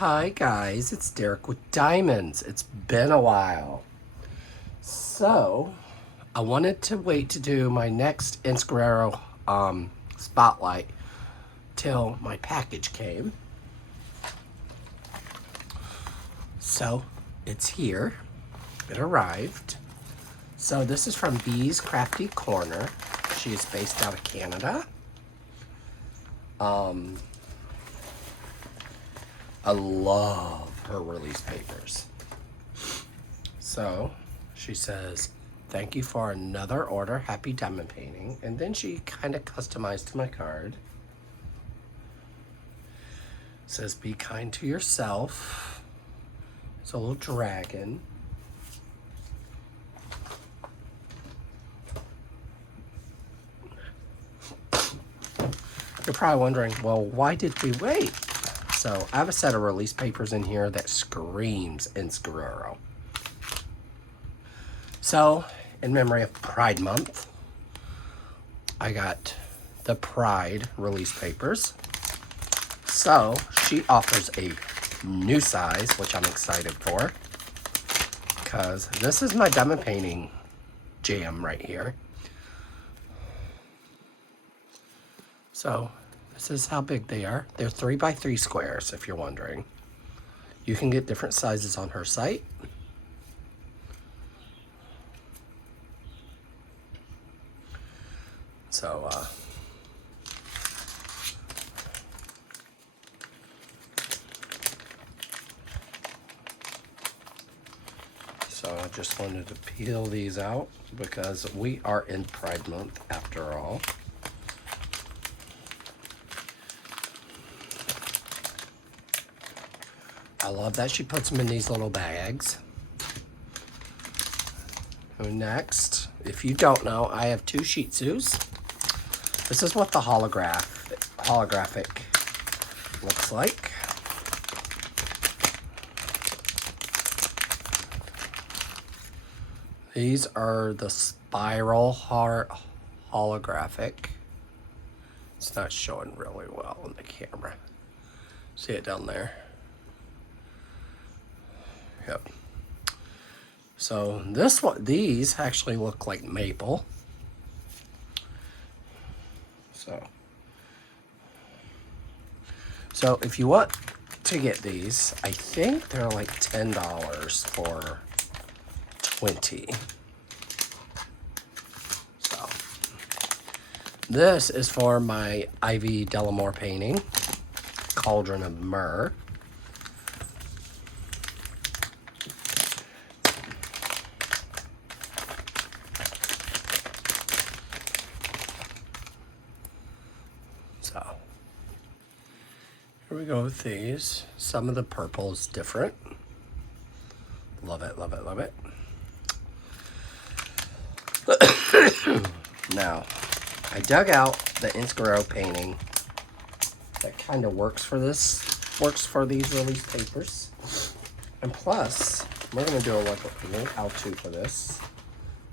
Hi guys, it's Derek with Diamonds. It's been a while. So, I wanted to wait to do my next enys guerrero spotlight till my package came. So, it's here. It arrived. So, this is from Bee's Crafty Corner. She is based out of Canada. I love her release papers. So she says, thank you for another order. Happy diamond painting. And then she kind of customized my card. Says, be kind to yourself. It's a little dragon. You're probably wondering, well, why did we wait? So I have a set of release papers in here that screams enys guerrero. So, in memory of Pride Month, I got the Pride release papers. So, she offers a new size, which I'm excited for, because this is my diamond painting jam right here. So, this is how big they are. They're 3x3 squares, if you're wondering. You can get different sizes on her site. So, I just wanted to peel these out because we are in Pride Month after all. I love that she puts them in these little bags. And next, if you don't know, I have two Shih Tzus. This is what the holographic looks like. These are the spiral heart holographic. It's not showing really well on the camera. See it down there? Yep. So this one, these actually look like maple. So if you want to get these, I think they're like $10 for 20. So this is for my Ivy Delamore painting, Cauldron of Myrrh. So here we go with these. Some of the purple is different. Love it, love it, love it. Now, I dug out the enys guerrero painting that kind of works for these release papers. And plus, we're going to do a little how-to for this.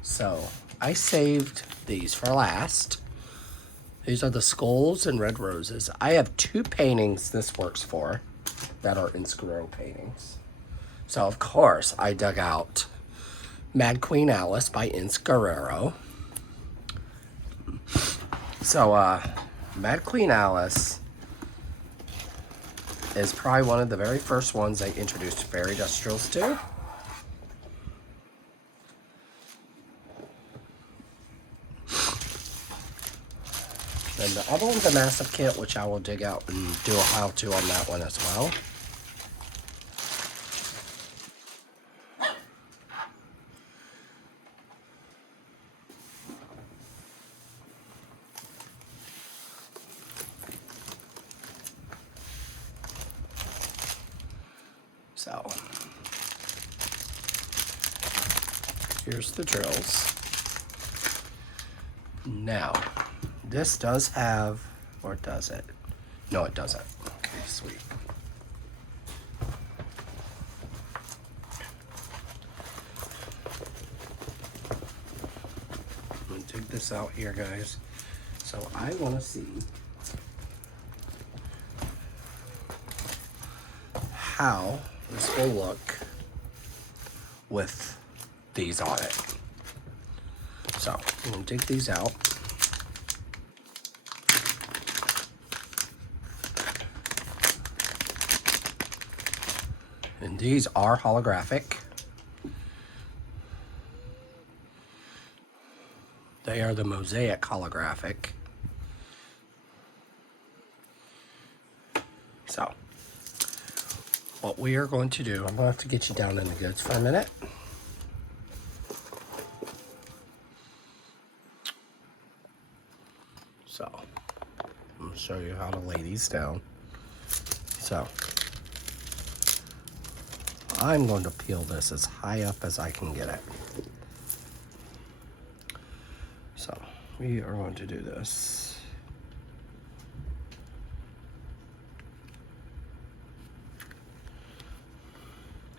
So, I saved these for last. These are the skulls and red roses. I have two paintings this works for that are enys guerrero paintings. So, of course, I dug out Mad Queen Alice by enys guerrero. So, Mad Queen Alice is probably one of the very first ones I introduced Fairy Industrials to. And the other one's a massive kit, which I will dig out and do a how-to on that one as well. So, here's the drills. Now, this does have, or does it? No, it doesn't. Okay, sweet. I'm gonna dig this out here, guys. So I want to see how this will look with these on it. So I'm gonna dig these out. And these are holographic. They are the mosaic holographic. So, what we are going to do, I'm going to have to get you down in the goods for a minute. So, I'm going to show you how to lay these down. So, I'm going to peel this as high up as I can get it. So, we are going to do this.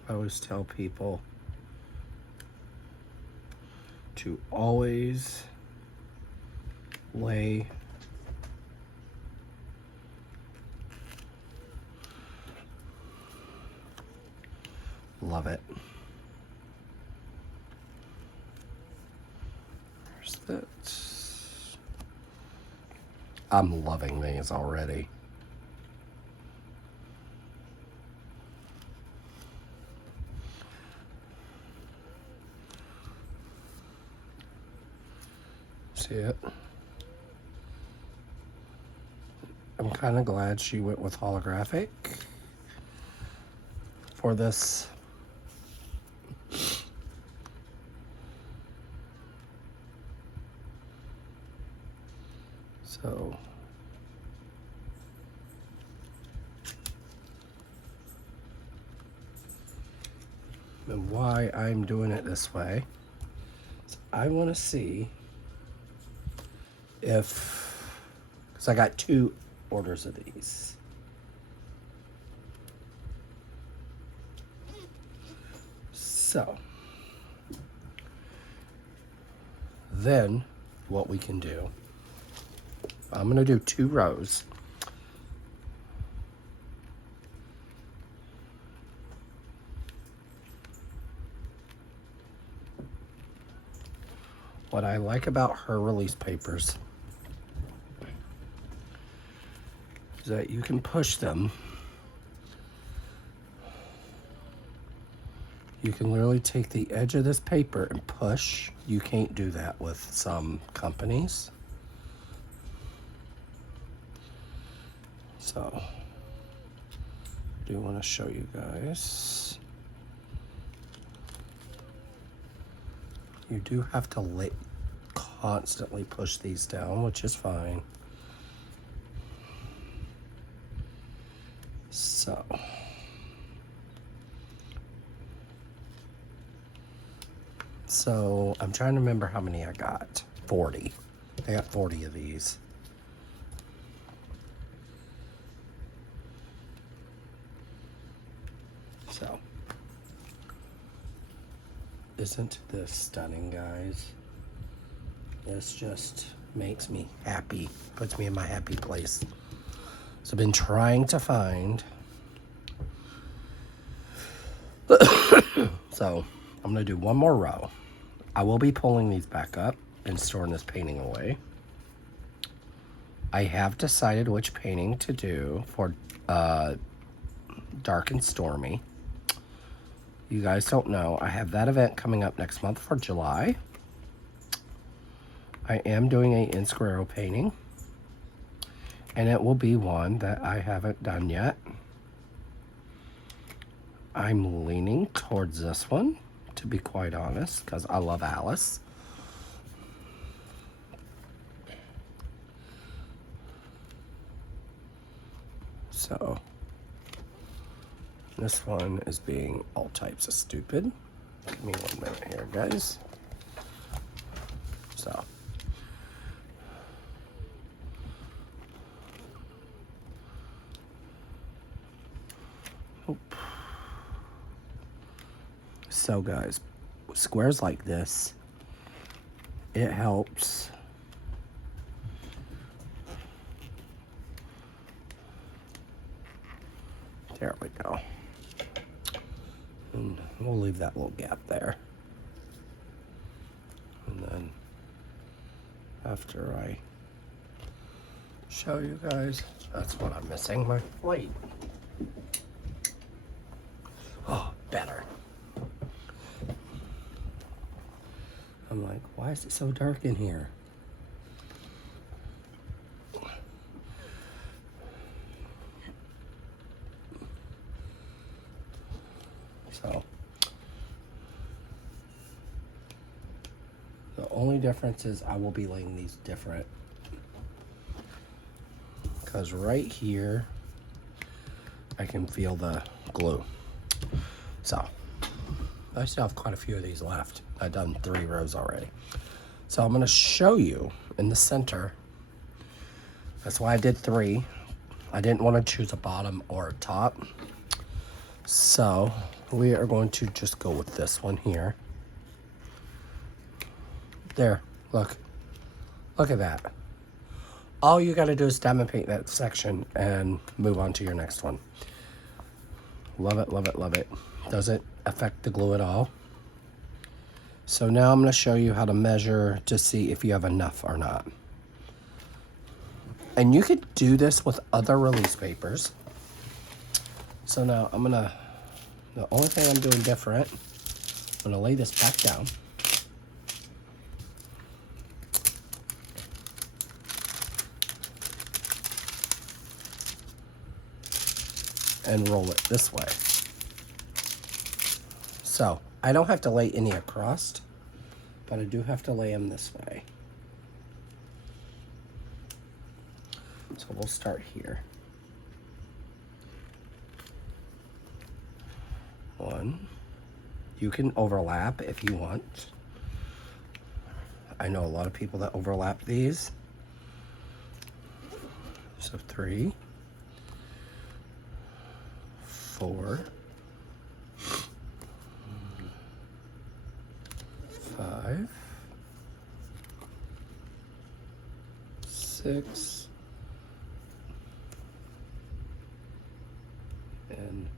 I always tell people to always lay love it. There's that. I'm loving these already. See it? I'm kind of glad she went with holographic for this. So and why I'm doing it this way is I want to see if, because I got 2 orders of these. So then what we can do, I'm going to do 2 rows. What I like about her release papers is that you can push them. You can literally take the edge of this paper and push. You can't do that with some companies. So, I do want to show you guys. You do have to constantly push these down, which is fine. So I'm trying to remember how many I got. 40. I got 40 of these. So, isn't this stunning, guys? This just makes me happy, puts me in my happy place. So I've been trying to find. So I'm gonna do one more row. I will be pulling these back up and storing this painting away. I have decided which painting to do for Dark and Stormy. You guys don't know, I have that event coming up next month for July. I am doing a enys guerrero painting, and it will be one that I haven't done yet. I'm leaning towards this one, to be quite honest, because I love Alice. So, this one is being all types of stupid. Give me 1 minute here, guys. So, so guys, squares like this, it helps there we go. And we'll leave that little gap there. And then after I show you guys, that's what I'm missing, my plate. Oh, better. I'm like, why is it so dark in here? So, the only difference is I will be laying these different. Because right here, I can feel the glue. So, I still have quite a few of these left. I've done 3 rows already. So I'm going to show you in the center. That's why I did 3. I didn't want to choose a bottom or a top. So we are going to just go with this one here. There, look. Look at that. All you got to do is diamond paint that section and move on to your next one. Love it, love it, love it. Doesn't affect the glue at all. So now I'm going to show you how to measure to see if you have enough or not. And you could do this with other release papers. So now the only thing I'm doing different, I'm going to lay this back down. And roll it this way. So I don't have to lay any across, but I do have to lay them this way. So we'll start here. 1. You can overlap if you want. I know a lot of people that overlap these. So 3, 4, 5, 6, and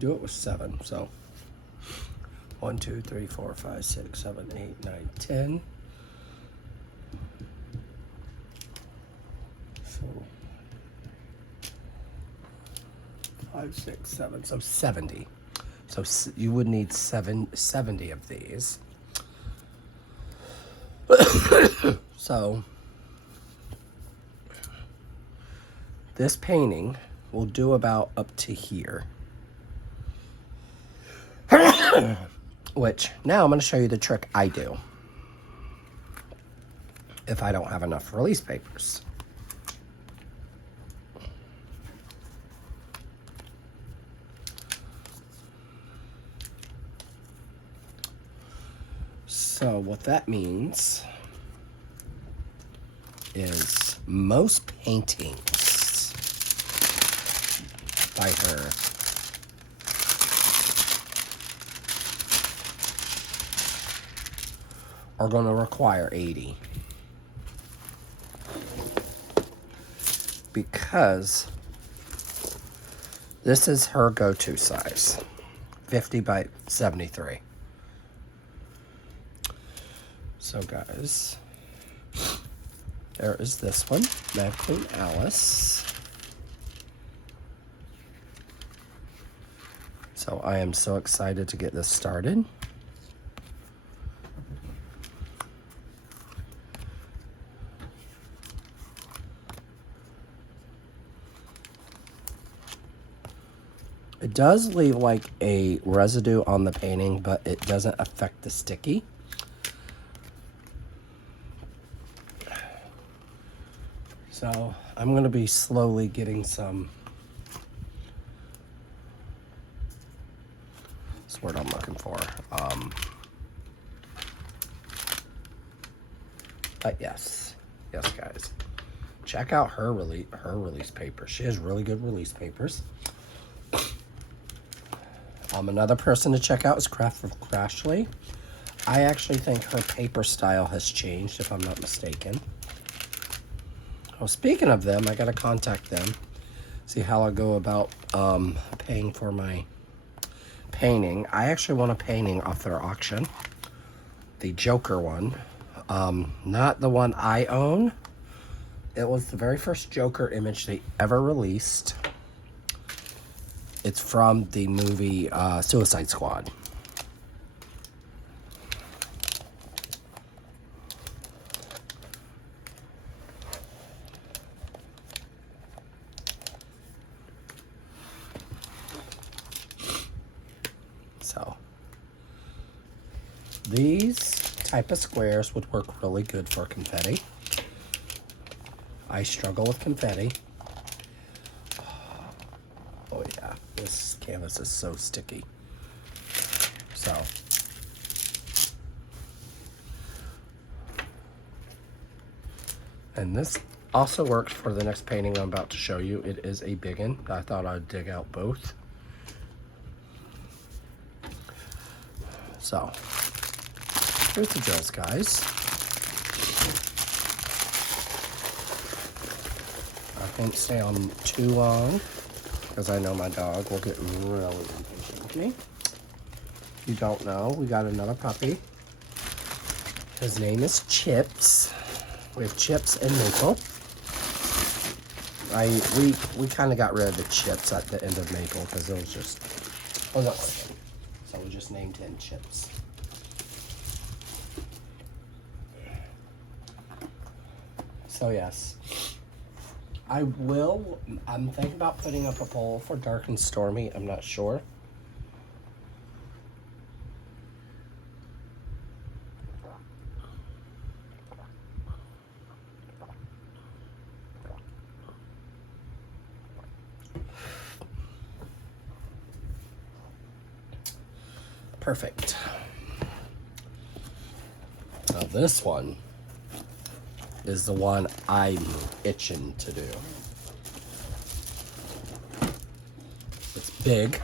do it with 7. So 1, 2, 3, 4, 5, 6, 7, 8, 9, 10. So 5, 6, 7. So 70. So you would need 70 of these. So this painting will do about up to here. Which now I'm going to show you the trick I do if I don't have enough release papers. So what that means is most paintings by her are going to require 80. Because this is her go-to size, 50 by 73. So guys, there is this one, Mad Queen Alice. So I am so excited to get this started. It does leave like a residue on the painting, but it doesn't affect the sticky. So I'm going to be slowly getting some, that's the word I'm looking for. But yes, guys, check out her release paper. She has really good release papers. Another person to check out is Crafty. I actually think her paper style has changed, if I'm not mistaken. Well, speaking of them, I gotta contact them, see how I go about paying for my painting. I actually won a painting off their auction. The Joker one. Not the one I own. It was the very first Joker image they ever released. It's from the movie Suicide Squad. So, these type of squares would work really good for confetti. I struggle with confetti. Oh yeah, this canvas is so sticky. So, and this also works for the next painting I'm about to show you. It is a big one. I thought I'd dig out both. So, here's the drills, guys. I won't stay on too long because I know my dog will get really impatient with me. If you don't know, we got another puppy. His name is Chips. We have Chips and Maple. We kind of got rid of the Chips at the end of Maple because it was just wasn't working. So we just named him Chips. So yes, I'm thinking about putting up a poll for Dark and Stormy. I'm not sure. Perfect. Now this one is the one I'm itching to do. It's big.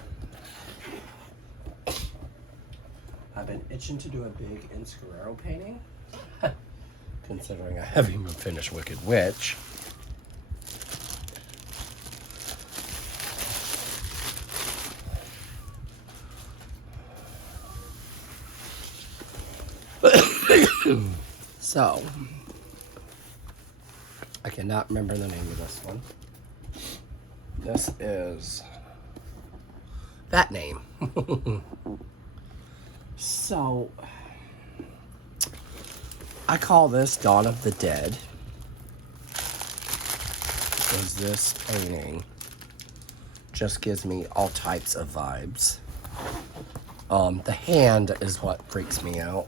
I've been itching to do a big Guerrero painting, considering I haven't even finished Wicked Witch. So, I cannot remember the name of this one. This is that name. So, I call this Dawn of the Dead because this painting just gives me all types of vibes. The hand is what freaks me out.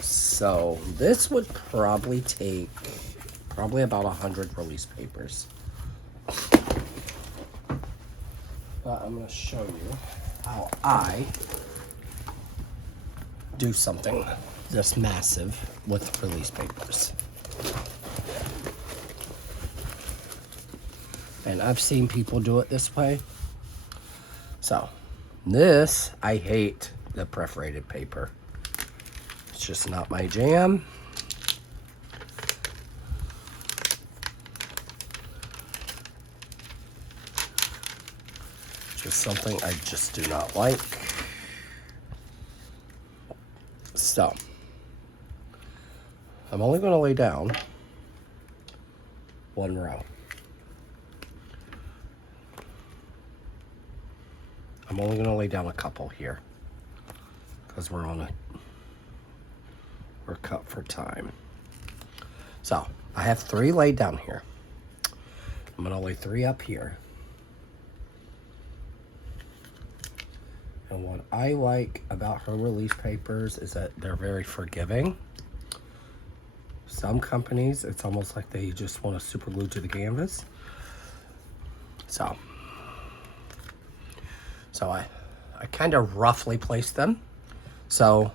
So this would probably take about 100 release papers. But I'm going to show you how I do something this massive with release papers. And I've seen people do it this way. So this, I hate the perforated paper. It's just not my jam. Just something I just do not like. So, I'm only going to lay down one row. I'm only going to lay down a couple here because we're cut for time. So, I have 3 laid down here. I'm going to lay 3 up here. And what I like about her release papers is that they're very forgiving. Some companies, it's almost like they just want to super glue to the canvas. So I kind of roughly place them. So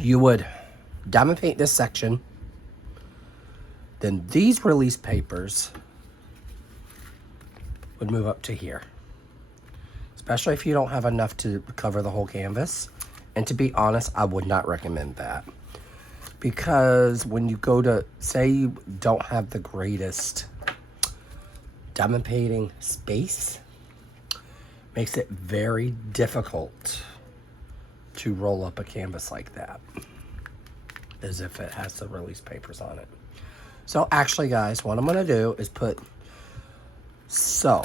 you would diamond paint this section. Then these release papers would move up to here. Especially if you don't have enough to cover the whole canvas. And to be honest, I would not recommend that. Because when you go to, say you don't have the greatest diamond painting space, makes it very difficult to roll up a canvas like that, as if it has the release papers on it. So actually, guys, what I'm going to do is put, for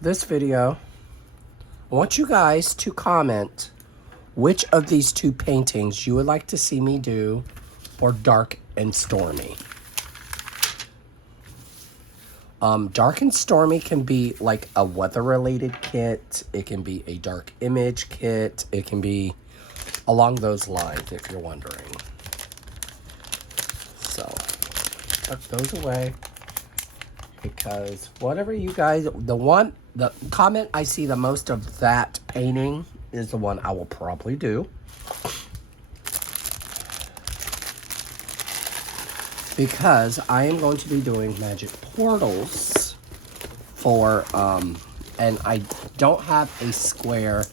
this video, I want you guys to comment which of these two paintings you would like to see me do for Dark and Stormy. Dark and Stormy can be like a weather-related kit. It can be a dark image kit. It can be along those lines, if you're wondering. So, tuck those away. Because whatever you guys, the comment I see the most of that painting is the one I will probably do. Because I am going to be doing magic portals for, and I don't have a square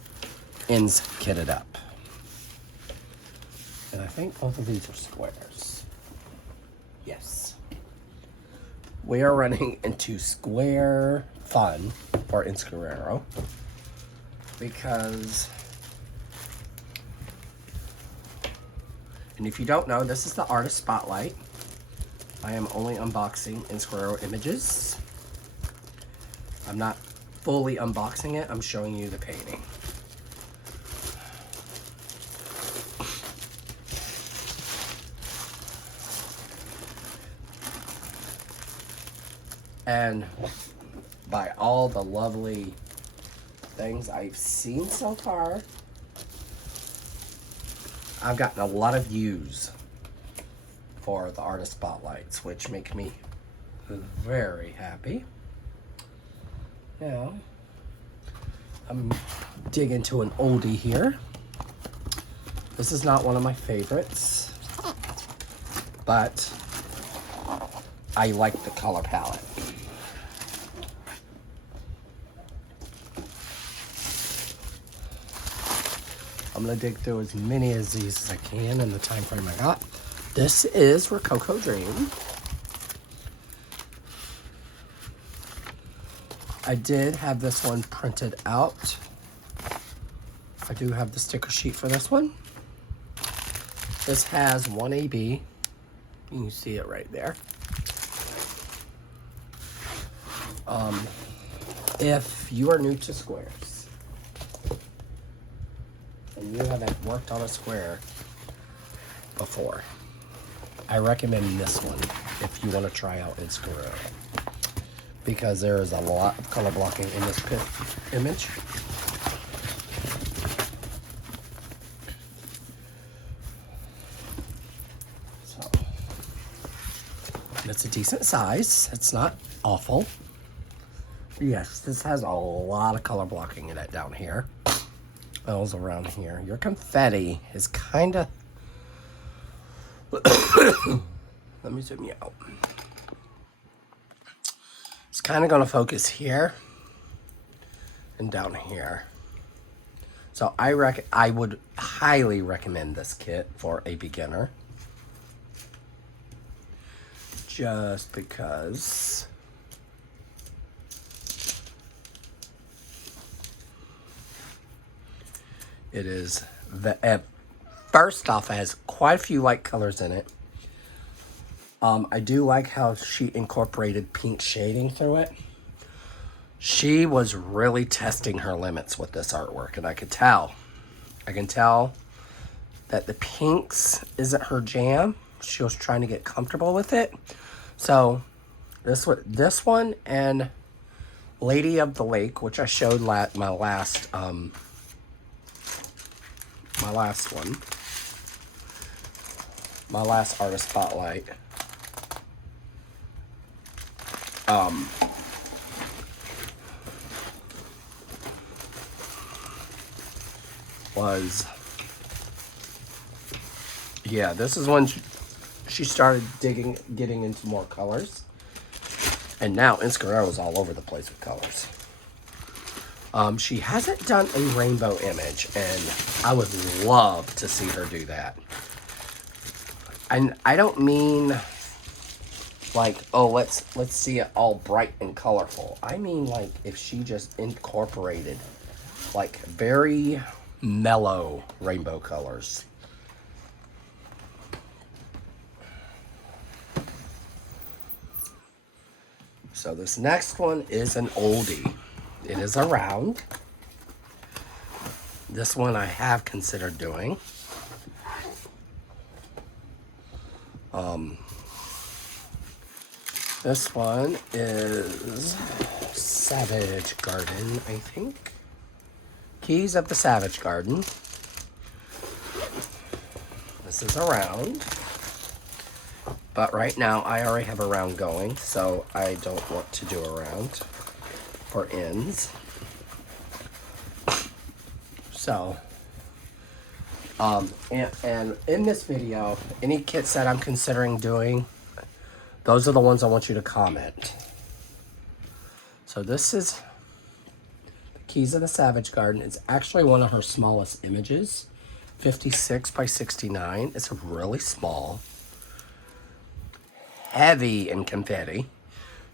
ends kitted up. And I think both of these are squares. Yes. We are running into square fun for Guerrero because, and if you don't know, this is the Artist Spotlight. I am only unboxing Guerrero images. I'm not fully unboxing it, I'm showing you the painting. And by all the lovely things I've seen so far, I've gotten a lot of views for the Artist Spotlights, which make me very happy. Now, I'm digging to an oldie here. This is not one of my favorites, but I like the color palette. I'm gonna dig through as many of these as I can in the time frame I got. This is Rococo Dream. I did have this one printed out. I do have the sticker sheet for this one. This has 1 AB. You can see it right there. If you are new to squares and you haven't worked on a square before, I recommend this one if you want to try out Guerrero, because there is a lot of color blocking in this image. So, it's a decent size. It's not awful. Yes, this has a lot of color blocking in it down here. Those around here. Your confetti is kind of... Let me zoom you out. It's kind of going to focus here and down here. So I would highly recommend this kit for a beginner. Just because it is first off, it has quite a few light colors in it. I do like how she incorporated pink shading through it. She was really testing her limits with this artwork, and I could tell. I can tell that the pinks isn't her jam. She was trying to get comfortable with it. So this one and Lady of the Lake, which I showed my last Artist Spotlight. Yeah, this is when she started getting into more colors. And now Guerrero is all over the place with colors. She hasn't done a rainbow image, and I would love to see her do that. And I don't mean like, oh, let's see it all bright and colorful. I mean like if she just incorporated like very mellow rainbow colors. So this next one is an oldie. It is a round. This one I have considered doing. This one is Savage Garden, I think. Keys of the Savage Garden. This is a round. But right now I already have a round going, so I don't want to do a round for ends. So, and in this video, any kits that I'm considering doing, those are the ones I want you to comment. So this is the Keys of the Savage Garden. It's actually one of her smallest images, 56 by 69. It's really small. Heavy in confetti.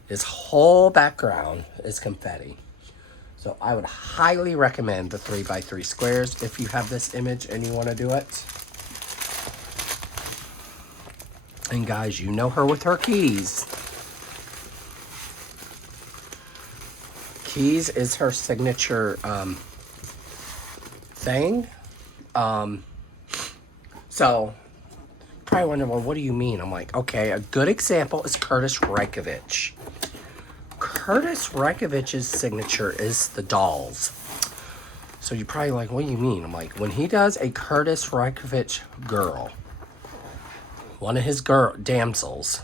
This whole background is confetti. So I would highly recommend the 3x3 squares if you have this image and you want to do it. And guys, you know her with her keys. Keys is her signature thing. So probably wondering, well, what do you mean? I'm like, okay, a good example is Curtis Reykjavik. Curtis Reykjavik's signature is the dolls. So you're probably like, what do you mean? I'm like, when he does a Curtis Reykjavik girl, one of his damsels,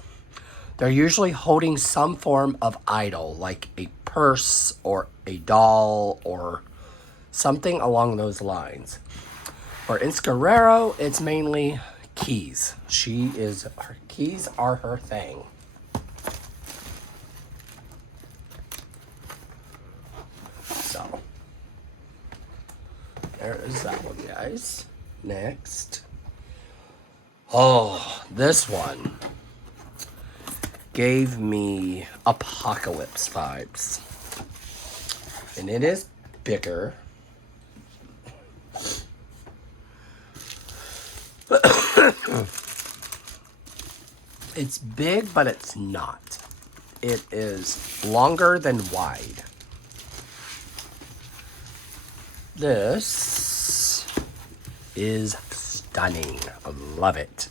they're usually holding some form of idol, like a purse or a doll or something along those lines. For enys Guerrero, it's mainly keys. Her keys are her thing. So there is that one, guys. Next. Oh, this one gave me apocalypse vibes. And it is bigger. It's big, but it's not. It is longer than wide. This is stunning. I love it.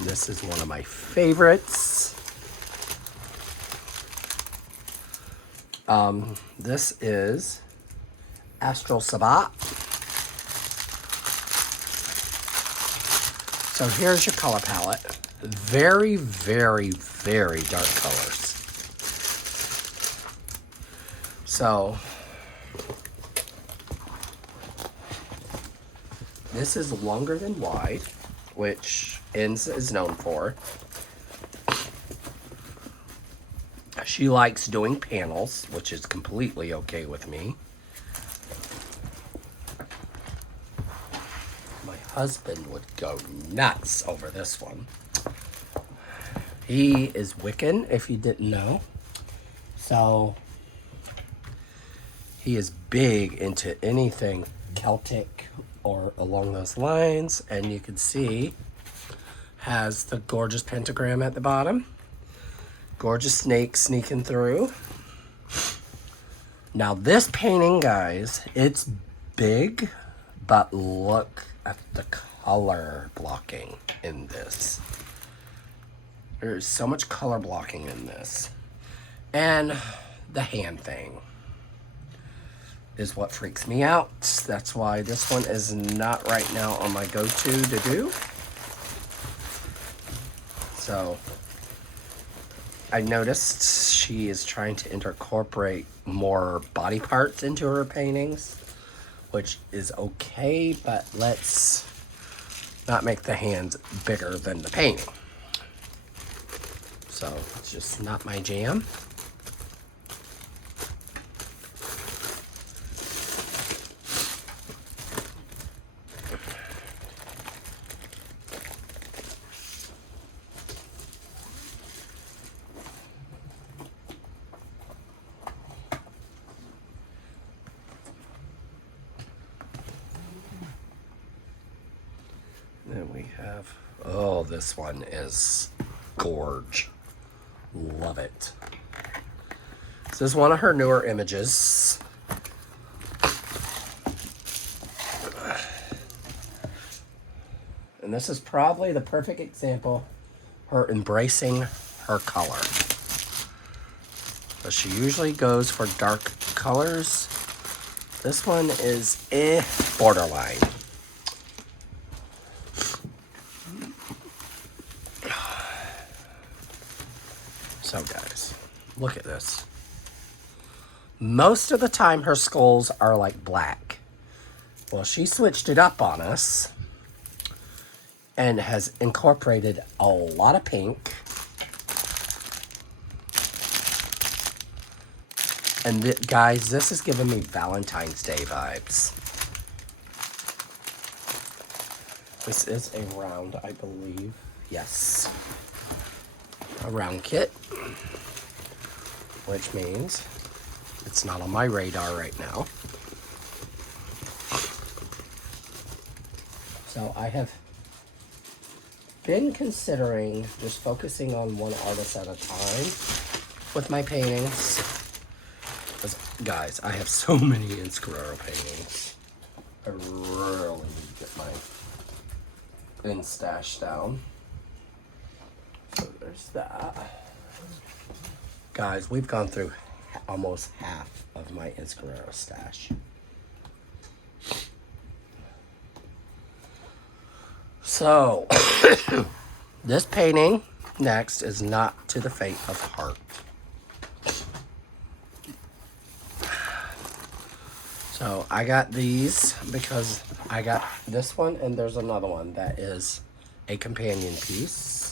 This is one of my favorites. This is Astral Sabbat. So here's your color palette. Very, very, very dark colors. So this is longer than wide, which enys is known for. She likes doing panels, which is completely okay with me. My husband would go nuts over this one. He is Wiccan, if you didn't know. So he is big into anything Celtic or along those lines. And you can see has the gorgeous pentagram at the bottom. Gorgeous snake sneaking through. Now this painting, guys, it's big, but look at the color blocking in this. There's so much color blocking in this. And the hand thing is what freaks me out. That's why this one is not right now on my go-to to do. So I noticed she is trying to incorporate more body parts into her paintings, which is okay, but let's not make the hands bigger than the painting. So it's just not my jam. then we have, oh, this one is gorge. Love it. This is one of her newer images. And this is probably the perfect example, her embracing her color. So she usually goes for dark colors. This one is borderline. So guys, look at this. Most of the time her skulls are like black. Well, she switched it up on us and has incorporated a lot of pink. And guys, this is giving me Valentine's Day vibes. This is a round, I believe. Yes. A round kit. Which means it's not on my radar right now. So I have been considering just focusing on one artist at a time with my paintings. Guys, I have so many Guerrero paintings. I really need to get my stash down. So there's that. Guys, we've gone through almost half of my Guerrero stash. So, this painting next is Not to the Fate of Heart. So I got these because I got this one and there's another one that is a companion piece.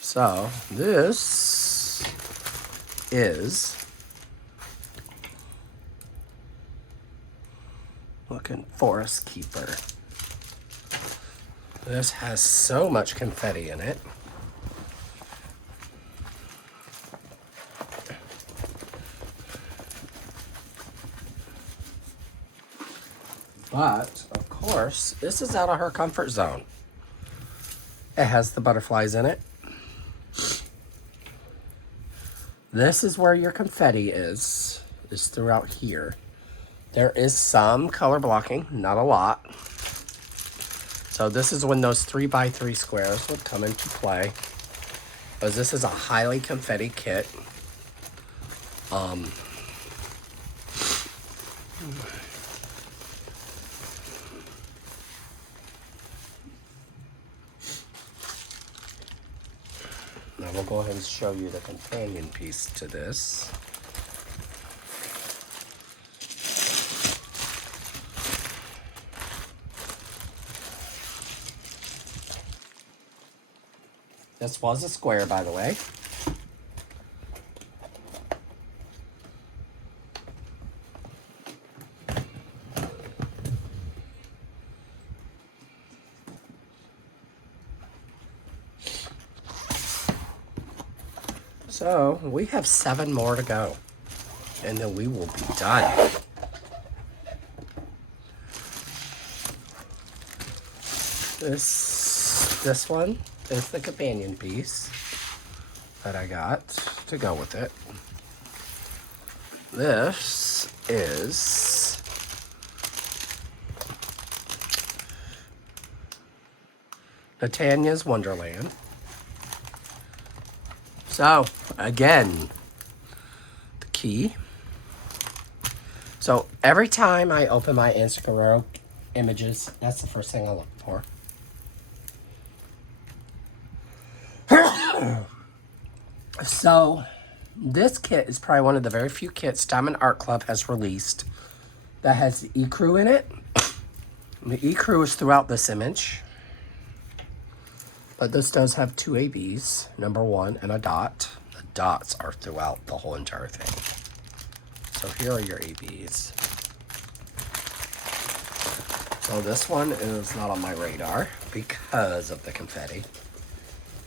So this is looking Forest Keeper. This has so much confetti in it. But, of course, this is out of her comfort zone. It has the butterflies in it. This is where your confetti is throughout here. There is some color blocking, not a lot. So this is when those 3x3 squares would come into play. Because this is a highly confetti kit. Now we'll go ahead and show you the companion piece to this. This was a square, by the way. So we have 7 more to go, and then we will be done. This one is the companion piece that I got to go with it. This is Natanya's Wonderland. So, again, the key. So, every time I open my Guerrero images, that's the first thing I look for. So, this kit is probably one of the very few kits Diamond Art Club has released that has the ecru in it. And the ecru is throughout this image. But this does have 2 ABs, number 1, and a dot. The dots are throughout the whole entire thing. So here are your ABs. So this one is not on my radar because of the confetti.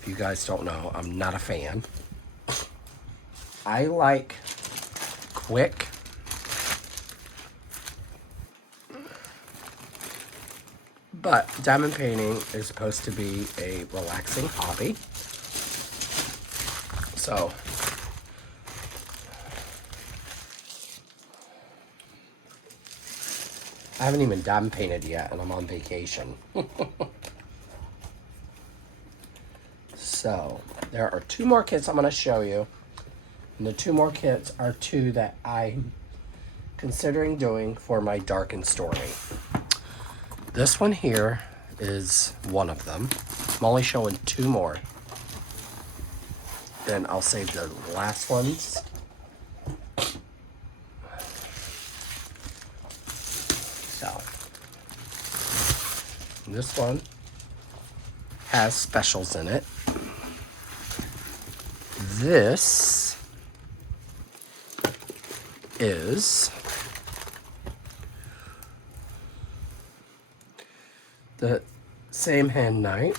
If you guys don't know, I'm not a fan. I like quick But diamond painting is supposed to be a relaxing hobby. So, I haven't even diamond painted yet, and I'm on vacation. So, there are 2 more kits I'm going to show you. And the 2 more kits are 2 that I'm considering doing for my dark and stormy. This one here is one of them. I'm only showing 2 more. Then I'll save the last ones. So, this one has specials in it. This is the same hand knight.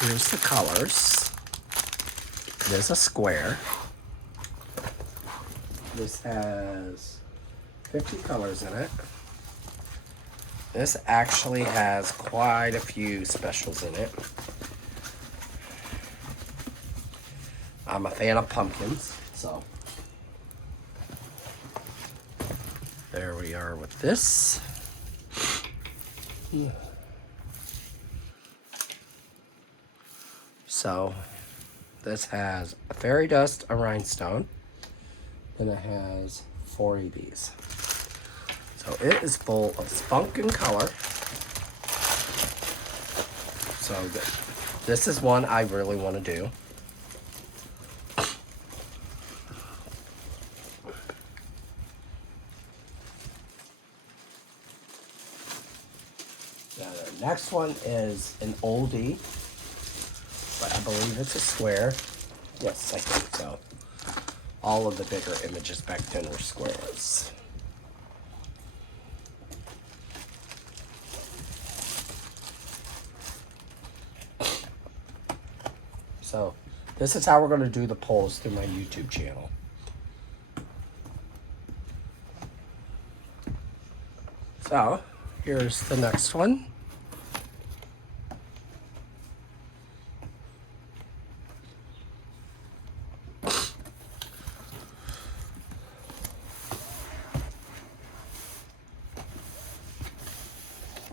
Here's the colors. There's a square. This has 50 colors in it. This actually has quite a few specials in it. I'm a fan of pumpkins, so there we are with this. So this has a fairy dust, a rhinestone, and it has 4 EBs. So it is full of spunk and color. So this is one I really want to do. Now the next one is an oldie, but I believe it's a square. Yes, I think so. All of the bigger images back then were squares. So this is how we're going to do the polls through my YouTube channel. So here's the next one.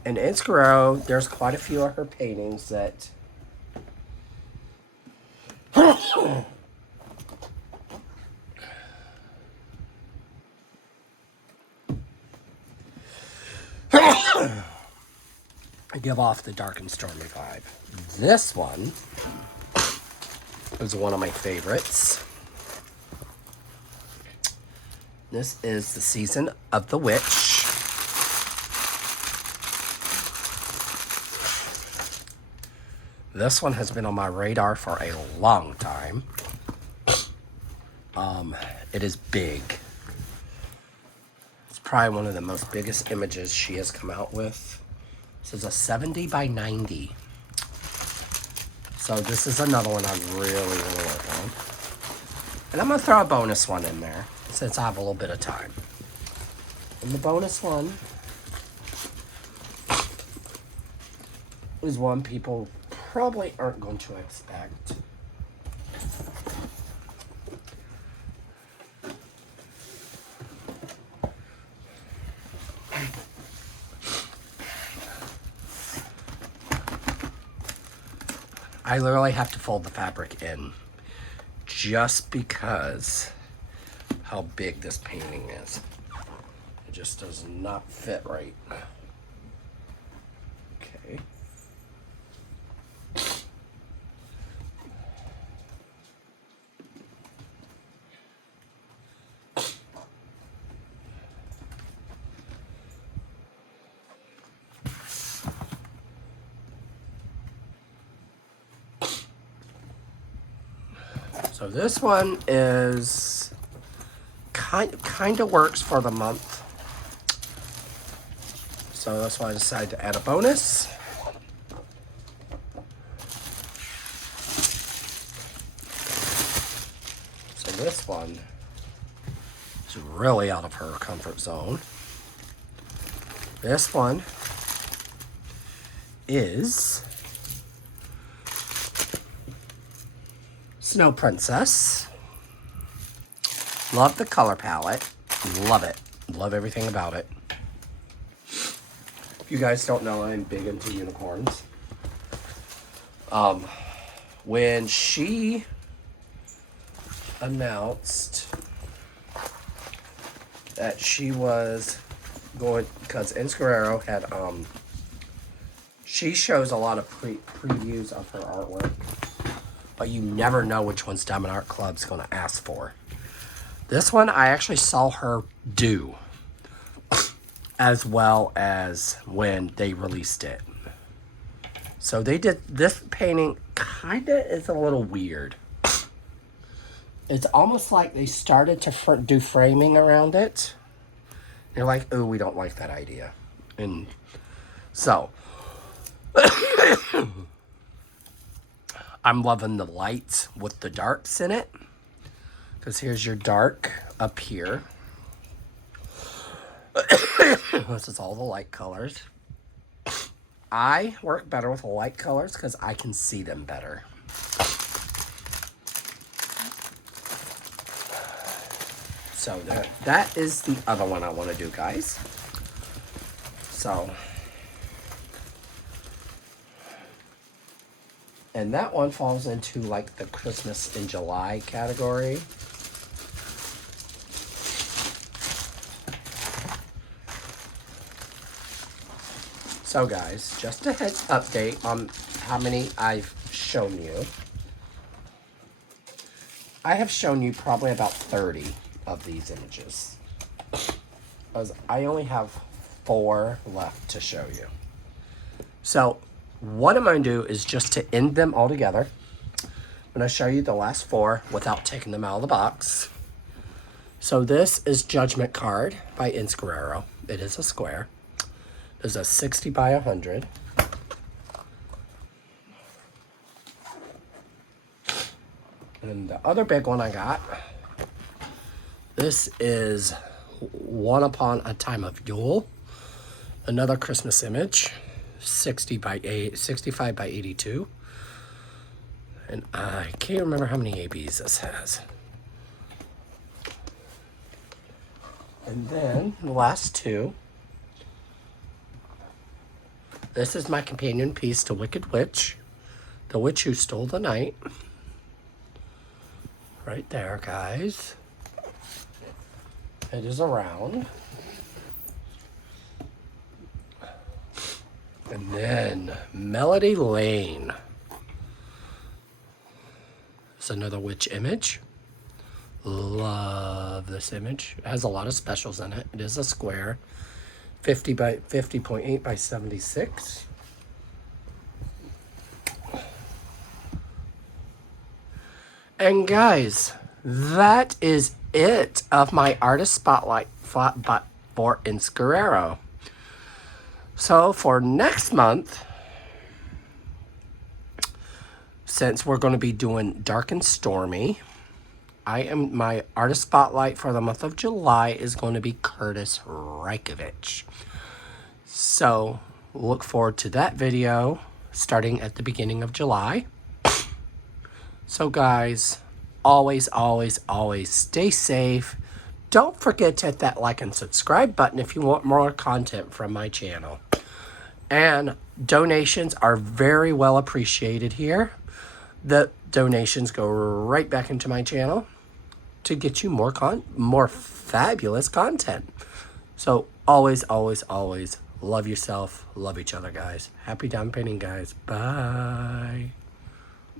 In enys Guerrero, there's quite a few of her paintings that give off the dark and stormy vibe. This one is one of my favorites. This is the Season of the Witch. This one has been on my radar for a long time. It is big. It's probably one of the most biggest images she has come out with. This is a 70 by 90. So this is another one I really like on. And I'm going to throw a bonus one in there since I have a little bit of time. And the bonus one is one people probably aren't going to expect. I literally have to fold the fabric in just because how big this painting is. It just does not fit right. Okay. So this one is kind of works for the month. So that's why I decided to add a bonus. So this one is really out of her comfort zone. This one is Snow Princess. Love the color palette. Love it. Love everything about it. If you guys don't know, I'm big into unicorns. When she announced that she was going, because enys Guerrero had, she shows a lot of previews of her artwork, but you never know which one's Diamond Art Club's going to ask for. This one I actually saw her do, as well as when they released it. So they did, this painting kinda is a little weird. It's almost like they started to do framing around it. They're like, oh, we don't like that idea. And so, I'm loving the lights with the darks in it. Because here's your dark up here. This is all the light colors. I work better with light colors because I can see them better. So that is the other one I want to do, guys. So, and that one falls into like the Christmas in July category. So guys, just a heads update on how many I've shown you. I have shown you probably about 30 of these images. Because I only have 4 left to show you. So what I'm going to do is just to end them all together. I'm going to show you the last 4 without taking them out of the box. So this is Judgment Card by enys Guerrero. It is a square. There's a 60 by 100. And the other big one I got, this is One Upon a Time of Yule. Another Christmas image, 65 by 82. And I can't remember how many ABs this has. And then the last 2. This is my companion piece to Wicked Witch, the witch who stole the night. Right there, guys. It is around. And then Melody Lane. It's another witch image. Love this image. It has a lot of specials in it. It is a square. 50.8 by 76. And guys, that is it of my artist spotlight for enys Guerrero. So for next month, since we're going to be doing Dark and Stormy, my artist spotlight for the month of July is going to be Curtis Reikovich. So look forward to that video starting at the beginning of July. So guys, always, always, always stay safe. Don't forget to hit that like and subscribe button if you want more content from my channel. And donations are very well appreciated here. The donations go right back into my channel to get you more fabulous content. So always, always, always love yourself, love each other, guys. Happy diamond painting, guys. Bye.